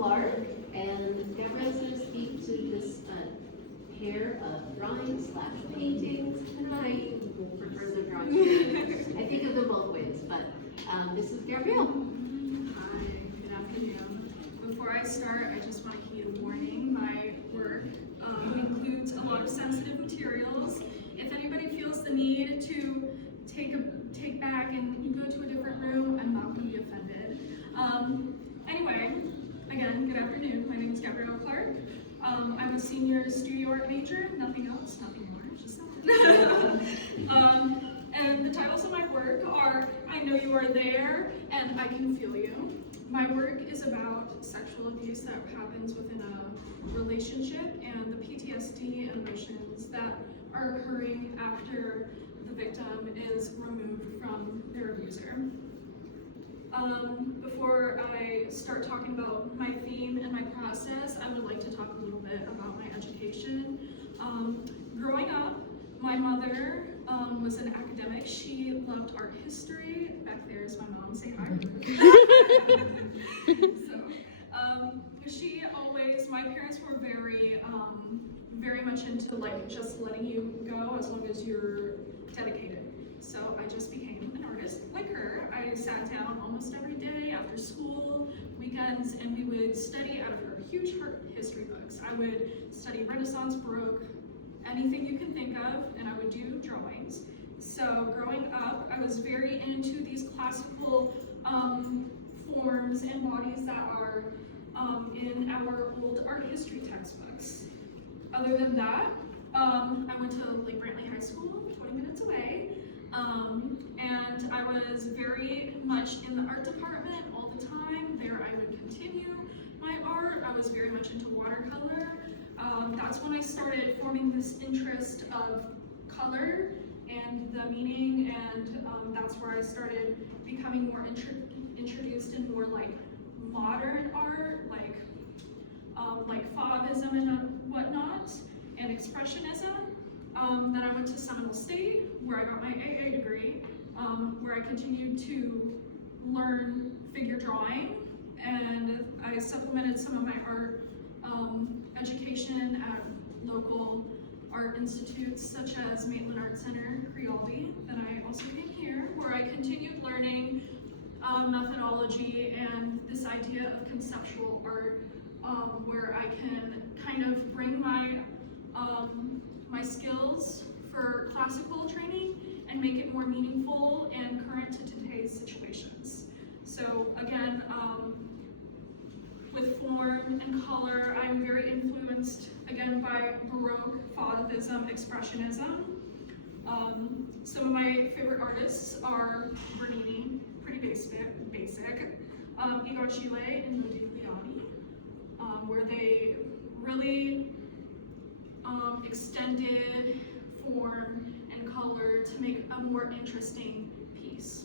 Clark, and Gabrielle's going to speak to this pair of drawings / paintings, and I prefer the drawings. I think of them both ways, but this is Gabrielle. Hi, good afternoon. Before I start, I just want to give you a warning. My work includes a lot of sensitive materials. If anybody feels the need to take back and go to a different room, I'm not going to be offended. Anyway, again, good afternoon. My name is Gabrielle Clark. I'm a senior studio art major. Nothing else, nothing more, just that. And the titles of my work are I Know You Are There and I Can Feel You. My work is about sexual abuse that happens within a relationship and the PTSD and emotions that are occurring after the victim is removed from their abuser. Before I start talking about my theme and my process, I would like to talk a little bit about my education. Growing up, my mother was an academic. She loved art history. Back there is my mom. Say hi. My parents were very much into like just letting you go as long as you're dedicated. So I just became an artist like her. I sat down almost every day after school, weekends, and we would study out of her huge art history books. I would study Renaissance, Baroque, anything you can think of, and I would do drawings. So growing up, I was very into these classical forms and bodies that are in our old art history textbooks. Other than that, I went to Lake Brantley High School, 20 minutes away, and I was very much in the art department all the time. There I would continue my art. I was very much into watercolor. That's when I started forming this interest of color and the meaning, and that's where I started becoming more introduced in more like modern art, like Fauvism and whatnot, and Expressionism. Then I went to Seminole State, where I got my AA degree, where I continued to learn figure drawing, and I supplemented some of my art education at local art institutes such as Maitland Art Center, Crealdi. Then I also came here, where I continued learning methodology and this idea of conceptual art, where I can kind of bring my skills for classical training and make it more meaningful and current to today's situations. So again, with form and color, I'm very influenced again by Baroque, Fauvism, Expressionism. Some of my favorite artists are Bernini, pretty basic, Igor Chile and Modigliani, where they really extended form and color to make a more interesting piece.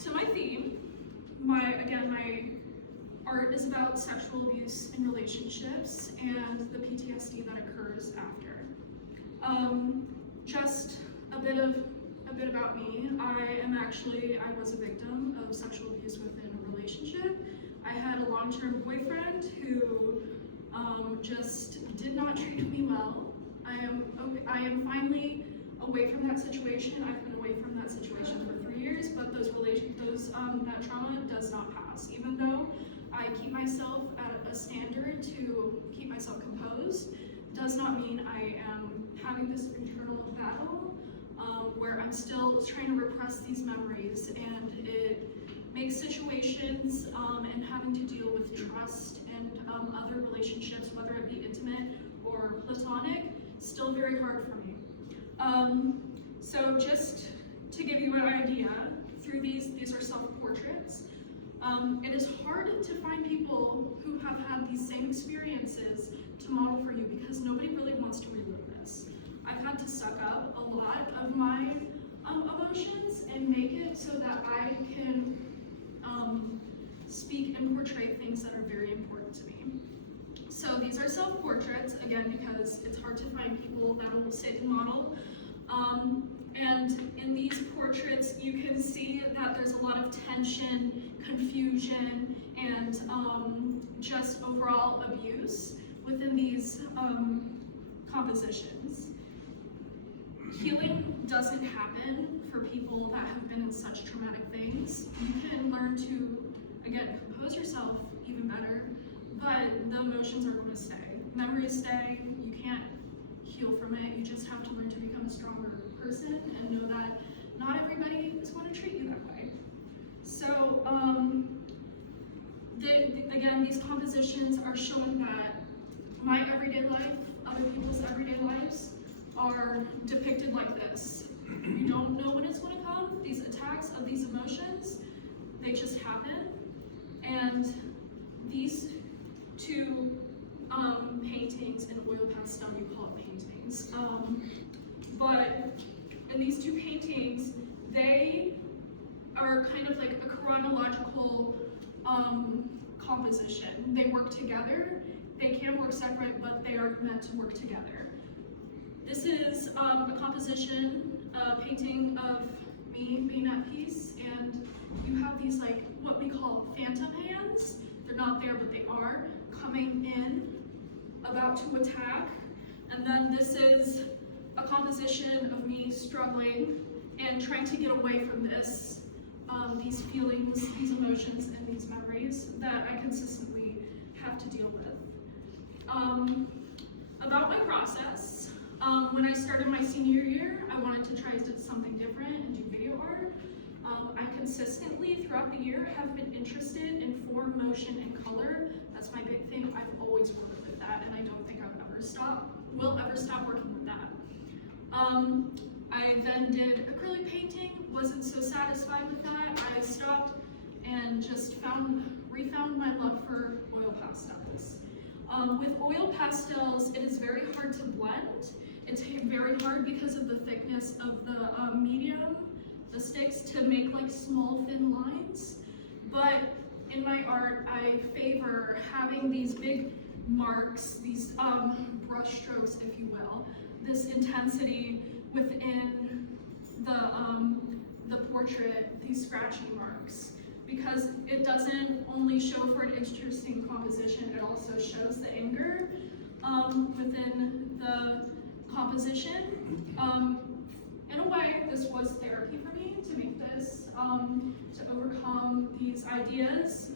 To my theme, my art is about sexual abuse in relationships and the PTSD that occurs after. Just a bit about me. I was a victim of sexual abuse within a relationship. I had a long-term boyfriend who just did not treat me well. I am finally away from that situation. I've been away from that situation for 3 years, but that trauma does not pass. Even though I keep myself at a standard to keep myself composed, does not mean I am having this internal battle where I'm still trying to repress these memories, and it makes situations and having to deal with trust and other relationships, whether it be intimate or platonic, still very hard for me. So just to give you an idea, through these are self-portraits. It is hard to find people who have had these same experiences to model for you, because nobody really wants to relive this. I've had to suck up a lot of my emotions and make it so that I can speak and portray things that are very important to me. So these are self-portraits, again, because it's hard to find people that will sit and model. And in these portraits, you can see that there's a lot of tension, confusion, and just overall abuse within these compositions. Healing doesn't happen for people that have been in such traumatic things. You can learn to, again, compose yourself even better, but the emotions are going to stay. Memories stay. You can't heal from it. You just have to learn to become a stronger person and know that not everybody is going to treat you that way. So, again, these compositions are showing that my everyday life, other people's everyday lives, are depicted like this. You don't know when it's going to come. These attacks of these emotions, they just happen. And these two paintings in oil pastel, you call it paintings. But in these two paintings, they are kind of like a chronological composition. They work together. They can work separate, but they are meant to work together. This is a composition, a painting of me being at peace, and you have these like what we call phantom hands. They're not there, but they are coming in, about to attack. And then this is a composition of me struggling and trying to get away from this, these feelings, these emotions, and these memories that I consistently have to deal with. About my process, when I started my senior year, I wanted to try something different and do video art. I consistently, throughout the year, have been interested in form, motion, and color. That's my big thing. I've always worked with that, and I don't think will ever stop working with that. I then did acrylic painting, wasn't so satisfied with that. I stopped and just refound my love for oil pastels. With oil pastels, it is very hard to blend. It's very hard because of the thickness of the medium, the sticks, to make like small thin lines. But in my art, I favor having these big marks, these brush strokes, if you will, this intensity within the portrait, these scratchy marks, because it doesn't only show for an interesting composition, it also shows the anger within the composition. In a way, this was therapy for me to make this, to overcome these ideas.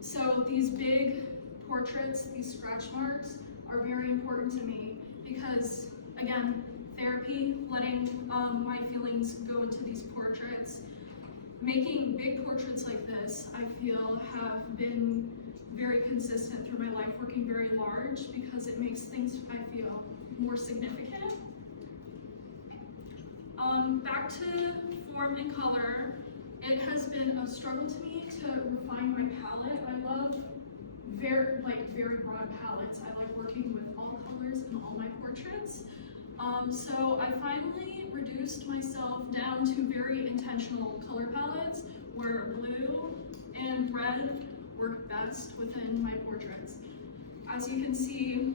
So these big portraits, these scratch marks, are very important to me because, again, therapy, letting my feelings go into these portraits. Making big portraits like this, I feel, have been very consistent through my life, working very large, because it makes things, I feel, more significant. Back to form and color, it has been a struggle to me to refine my palette. I love very broad palettes. I like working with all colors in all my portraits. So I finally reduced myself down to very intentional color palettes where blue and red work best within my portraits. As you can see,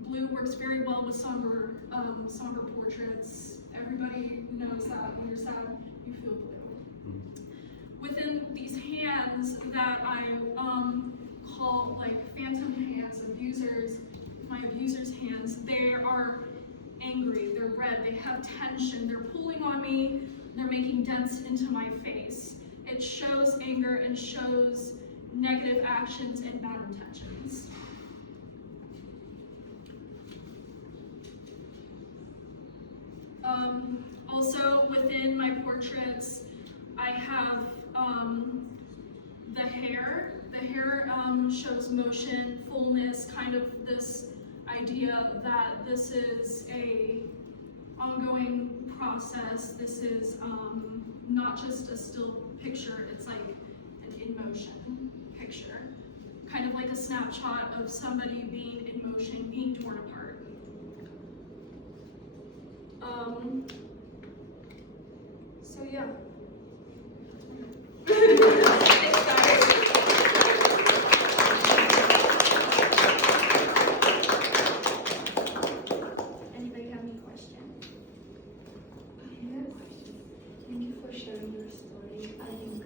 blue works very well with somber portraits. Everybody knows that when you're sad, you feel blue. Within these hands that I call like phantom hands, my abuser's hands, they are angry, they're red, they have tension, they're pulling on me, they're making dents into my face. It shows anger and shows negative actions and bad intentions. Also within my portraits, I have the hair. The hair shows motion, fullness, kind of this idea that this is a ongoing process. This is not just a still picture, it's like an in-motion picture. Kind of like a snapshot of somebody being in motion, being torn apart. So yeah. Anybody have any questions? I have a question. Thank you for sharing your story. I think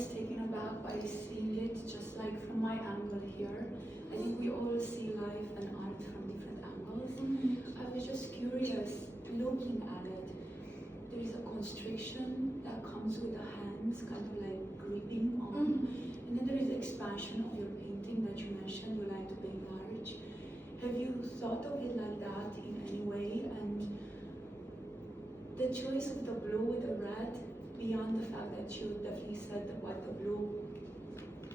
was taken aback by seeing it just like from my angle here. I think we all see life and art from different angles. I was just curious, looking at it. There is a constriction that comes with the hands, kind of like gripping on. And then there is expansion of your painting that you mentioned, you like to paint large. Have you thought of it like that in any way? And the choice of the blue with the red, beyond the fact that you definitely said that what the blue,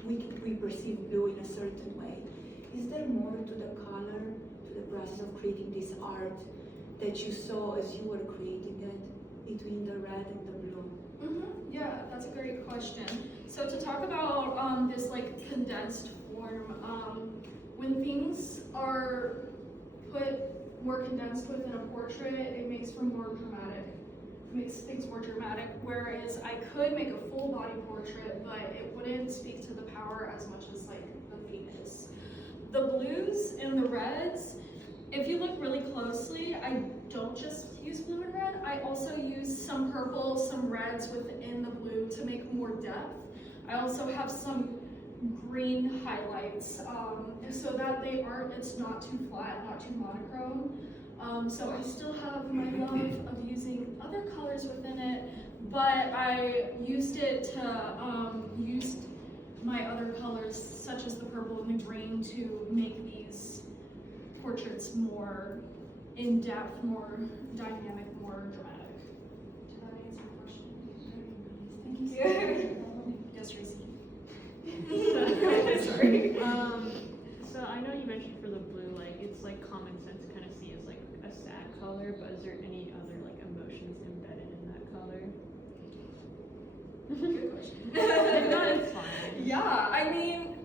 we perceive blue in a certain way. Is there more to the color, to the process of creating this art that you saw as you were creating it between the red and the blue? Yeah, that's a great question. So to talk about this like condensed form, when things are put more condensed within a portrait, it makes for more dramatic. Makes things more dramatic. Whereas I could make a full body portrait, but it wouldn't speak to the power as much as like the Venus. The blues and the reds, if you look really closely, I don't just use blue and red. I also use some purple, some reds within the blue to make more depth. I also have some green highlights so that it's not too flat, not too monochrome. So I still have my love of using other colors within it, but I used it to use my other colors such as the purple and the green to make these portraits more in-depth, more dynamic, more dramatic. Did that answer your question? Thank you so much. Yes, Tracy. Sorry. So I know you mentioned for the blue, like it's like common sense to kind of see as like a sad color, but is there any other like emotions embedded in that color? Good question. No, it's fine. Yeah, I mean,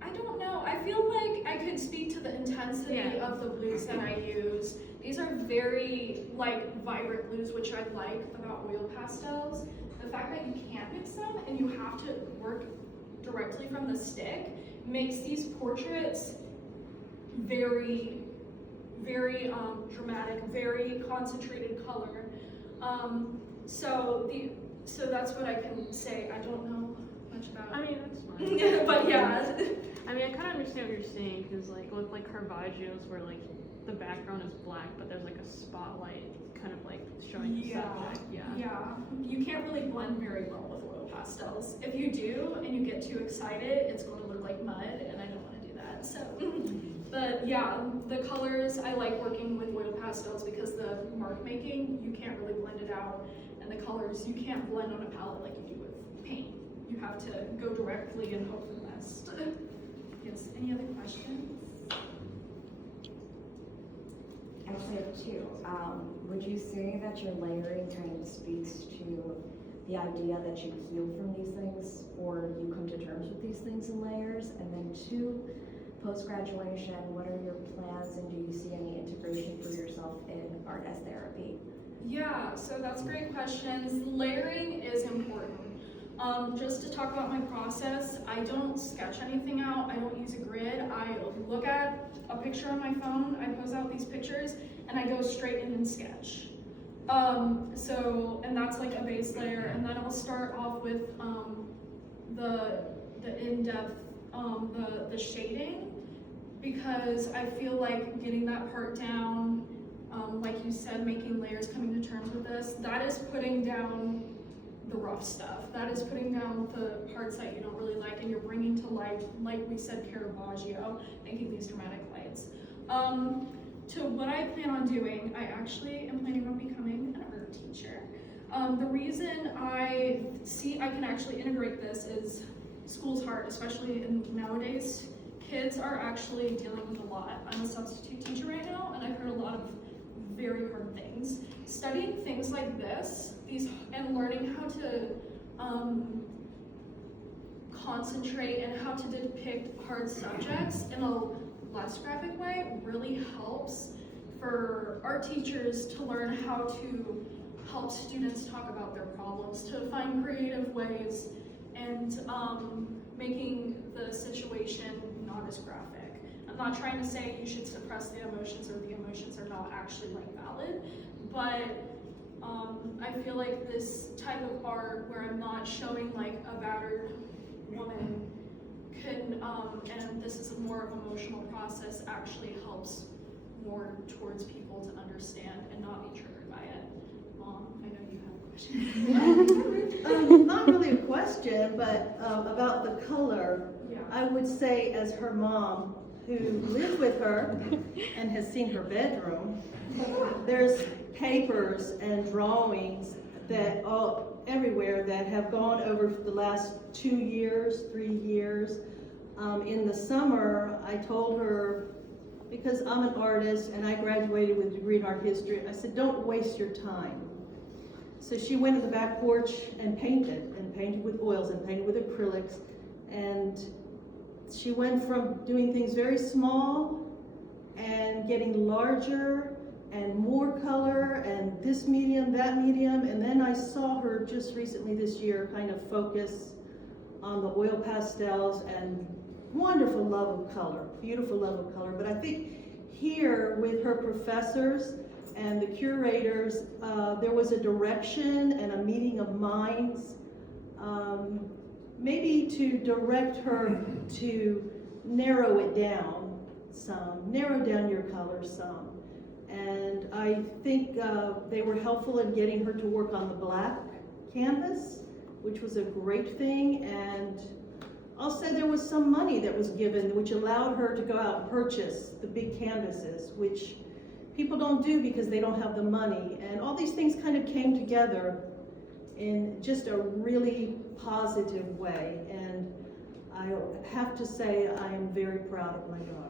I don't know. I feel like I could speak to the intensity of the blues that I use. These are very like vibrant blues, which I like about oil pastels. The fact that you can't mix them and you have to work directly from the stick makes these portraits very, very dramatic, very concentrated color. So that's what I can say. I don't know much about it. I mean, that's fine. But yeah. I mean, I kind of understand what you're saying, because like with like Caravaggio's where like the background is black, but there's like a spotlight kind of like showing the subject. Yeah. You can't really blend very well with oil pastels. If you do and you get too excited, it's going to look like mud, and I don't want to do that. So, but yeah, the colors, I like working with oil pastels because the mark making, you can't really blend it out, and the colors, you can't blend on a palette like you do with paint. You have to go directly and hope for the best. Yes, any other questions? I actually have two. Would you say that your layering kind of speaks to the idea that you heal from these things, or you come to terms with these things in layers? And then two, post-graduation, what are your plans, and do you see any integration for yourself in art as therapy? Yeah, so that's great questions. Layering is important. Just to talk about my process, I don't sketch anything out. I don't use a grid. I look at a picture on my phone, I pose out these pictures, and I go straight in and sketch. And that's like a base layer, and then I'll start off with the in-depth, the shading, because I feel like getting that part down, like you said, making layers, coming to terms with this, that is putting down the rough stuff. That is putting down the parts that you don't really like, and you're bringing to life, like we said, Caravaggio, making these dramatic lights. To what I plan on doing, I actually am planning on becoming an art teacher. The reason I see I can actually integrate this is school's hard, especially nowadays. Kids are actually dealing with a lot. I'm a substitute teacher right now, and I've heard a lot of very hard things. Studying things like this, and learning how to concentrate and how to depict hard subjects in a less graphic way really helps for art teachers to learn how to help students talk about their problems, to find creative ways, and making the situation not as graphic. I'm not trying to say you should suppress the emotions or the emotions are not actually like valid, but I feel like this type of art where I'm not showing like a battered woman can, and this is a more of an emotional process, actually helps more towards people to understand and not be triggered by it. Mom, I know you have a question. Not really a question, but about the color. Yeah. I would say, as her mom, who lived with her and has seen her bedroom, there's papers and drawings that everywhere that have gone over the last 2 years, 3 years. In the summer, I told her, because I'm an artist and I graduated with a degree in art history, I said, don't waste your time. So she went to the back porch and painted with oils and painted with acrylics, and she went from doing things very small and getting larger and more color and this medium, that medium, and then I saw her just recently this year kind of focus on the oil pastels and wonderful love of color, beautiful love of color. But I think here with her professors and the curators, there was a direction and a meeting of minds, maybe to direct her to narrow it down some, narrow down your colors some. And I think they were helpful in getting her to work on the black canvas, which was a great thing. And I'll say there was some money that was given, which allowed her to go out and purchase the big canvases, which people don't do because they don't have the money. And all these things kind of came together in just a really positive way. And I have to say I am very proud of my daughter.